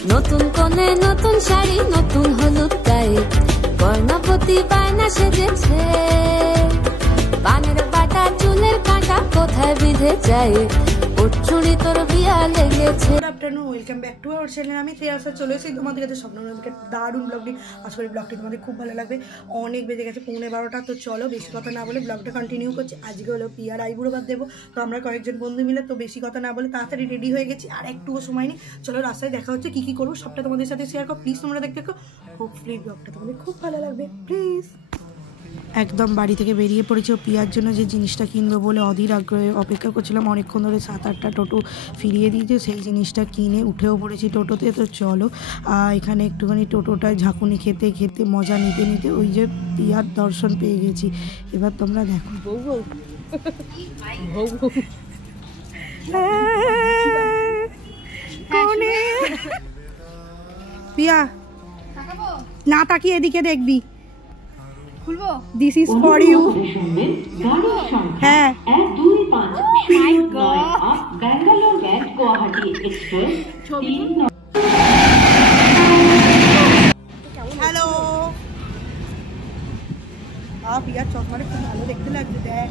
নতুন কোণে নতুন শাড়ি নতুন হলুদ গায়ে বর্ণপতি বায়না সেজেছে পানের বাটা চুলের কাঁটা কোথায় বিঁধে যায় চুড়ি তোর বিয়া লেগেছে। Good afternoon, welcome back to our channel. আমি শ্রেয়াসা চলে এসেছি তোমাদের কাছে স্বপ্নকে দারুণ ব্লগটি। আশা করি ব্লগটি তোমাদের খুব ভালো লাগবে। অনেক বেজে গেছে 11:15। তো চলো বেশি কথা না বলে ব্লগটা কন্টিনিউ করছি। আজকে হলো পিয়ার আইবুড়ো বাদ দেবো। তো আমরা কয়েকজন বন্ধু মিলে তো বেশি কথা না বলে তাড়াতাড়ি রেডি হয়ে গেছি, আর একটুও সময় নেই। চলো রাস্তায় দেখা হচ্ছে, কী কী করবো সবটা তোমাদের সাথে শেয়ার করো। প্লিজ তোমরা দেখতে থাকো, হোপফুলি ব্লগটা তোমাদের খুব ভালো লাগবে প্লিজ। একদম বাড়ি থেকে বেরিয়ে পড়েছি ও পিয়ার জন্য যে জিনিসটা কিনবো বলে অধীর আগ্রহে অপেক্ষা করছিলাম। অনেকক্ষণ ধরে 7-8টা টোটো ফিরিয়ে দিয়েছে, সেই জিনিসটা কিনে উঠেও পড়েছি টোটোতে। তো চলো এখানে একটুখানি টোটোটায় ঝাঁকুনি খেতে খেতে মজা নিতে নিতে ওই যে পিয়ার দর্শন পেয়ে গেছি। এবার তোমরা দেখো পিয়া না তাকিয়ে এদিকে দেখবি। This is for you. হ্যাঁ হ্যালো পিয়ার চশমাটা খুব ভালো দেখতে লাগছে। দেখ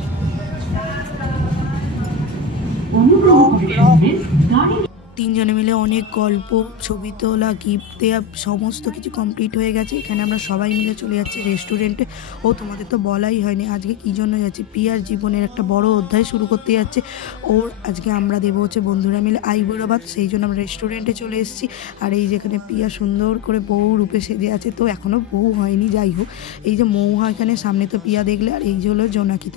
তিনজনে মিলে অনেক গল্প, ছবি তোলা, গিফট দেওয়া সমস্ত কিছু কমপ্লিট হয়ে গেছে। এখানে আমরা সবাই মিলে চলে যাচ্ছি রেস্টুরেন্টে। ও তোমাদের তো বলাই হয়নি আজকে কী জন্য যাচ্ছি। পিয়ার জীবনের একটা বড় অধ্যায় শুরু করতে যাচ্ছে ওর। আজকে আমরা দেবো হচ্ছে বন্ধুরা মিলে আইবুড়ো ভাত, সেই জন্য আমরা রেস্টুরেন্টে চলে এসেছি। আর এই যেখানে পিয়া সুন্দর করে বউ রূপে সেজে আছে, তো এখনও বউ হয়নি, যাই হোক। এই যে মৌহা এখানে সামনে তো পিয়া দেখলে, আর এই যে হলো জোনাকি।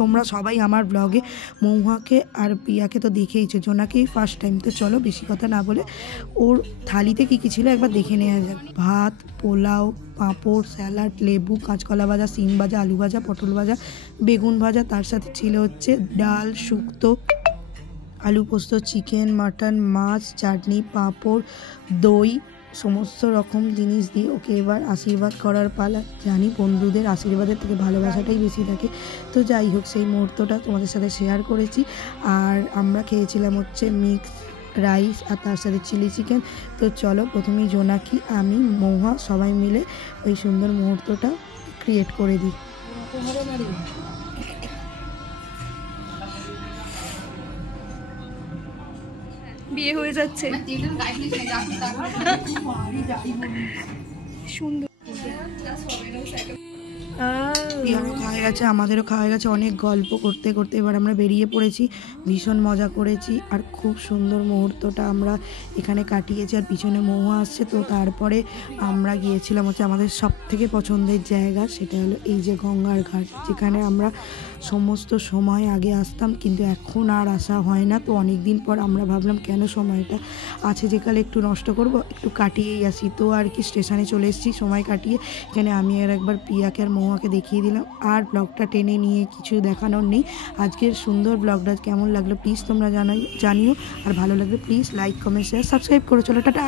তোমরা সবাই আমার ব্লগে মৌহাকে আর পিয়াকে তো দেখেইছো, জোনাকি ফার্স্ট টাইম। তো চলো বেশি কথা না বলে ওর থালিতে কী কী ছিল একবার দেখে নেওয়া যাক। ভাত, পোলাও, পাঁপড়, স্যালাড, লেবু, কাঁচকলা ভাজা, সিম ভাজা, আলু ভাজা, পটল ভাজা, বেগুন ভাজা, তার সাথে ছিল হচ্ছে ডাল, শুক্তো, আলু পোস্ত, চিকেন, মাটন, মাছ, চাটনি, পাঁপড়, দই, সমস্ত রকম জিনিস দিয়ে ওকে এবার আশীর্বাদ করার পালা। জানি বন্ধুদের আশীর্বাদের থেকে ভালোবাসাটাই বেশি থাকে। তো যাই হোক, সেই মুহূর্তটা তোমাদের সাথে শেয়ার করেছি। আর আমরা খেয়েছিলাম হচ্ছে মিক্স রাইস আর তার সাথে চিলি চিকেন। তো চলো প্রথমেই জোনাকি, আমি, মৌহা সবাই মিলে ওই সুন্দর মুহূর্তটা ক্রিয়েট করে দিই। বিয়ে হয়ে যাচ্ছে সুন্দর। পিয়ারও খাওয়া গেছে, আমাদেরও খাওয়া গেছে। অনেক গল্প করতে করতে এবার আমরা বেরিয়ে পড়েছি। ভীষণ মজা করেছি আর খুব সুন্দর মুহূর্তটা আমরা এখানে কাটিয়েছি। আর পিছনে মৌহা আসছে। তো তারপরে আমরা গিয়েছিলাম হচ্ছে আমাদের সব থেকে পছন্দের জায়গা, সেটা হলো এই যে গঙ্গার ঘাট, যেখানে আমরা সমস্ত সময় আগে আসতাম কিন্তু এখন আর আসা হয় না। তো অনেক দিন পর আমরা ভাবলাম কেন সময়টা আছে যেকালে একটু নষ্ট করব, একটু কাটিয়েই আসি। তো আর কি স্টেশনে চলে এসেছি সময় কাটিয়ে। এখানে আমি আর একবার পিয়াকে আর মৌহাকে দেখিয়ে দিলাম। আর ব্লগটা টেনে নিয়ে কিছু দেখানোর নেই। আজকের সুন্দর ব্লগটা কেমন লাগলো প্লিজ তোমরা জানিও। আর ভালো লাগলে please like, comment, share, subscribe করে চলো। টাটা।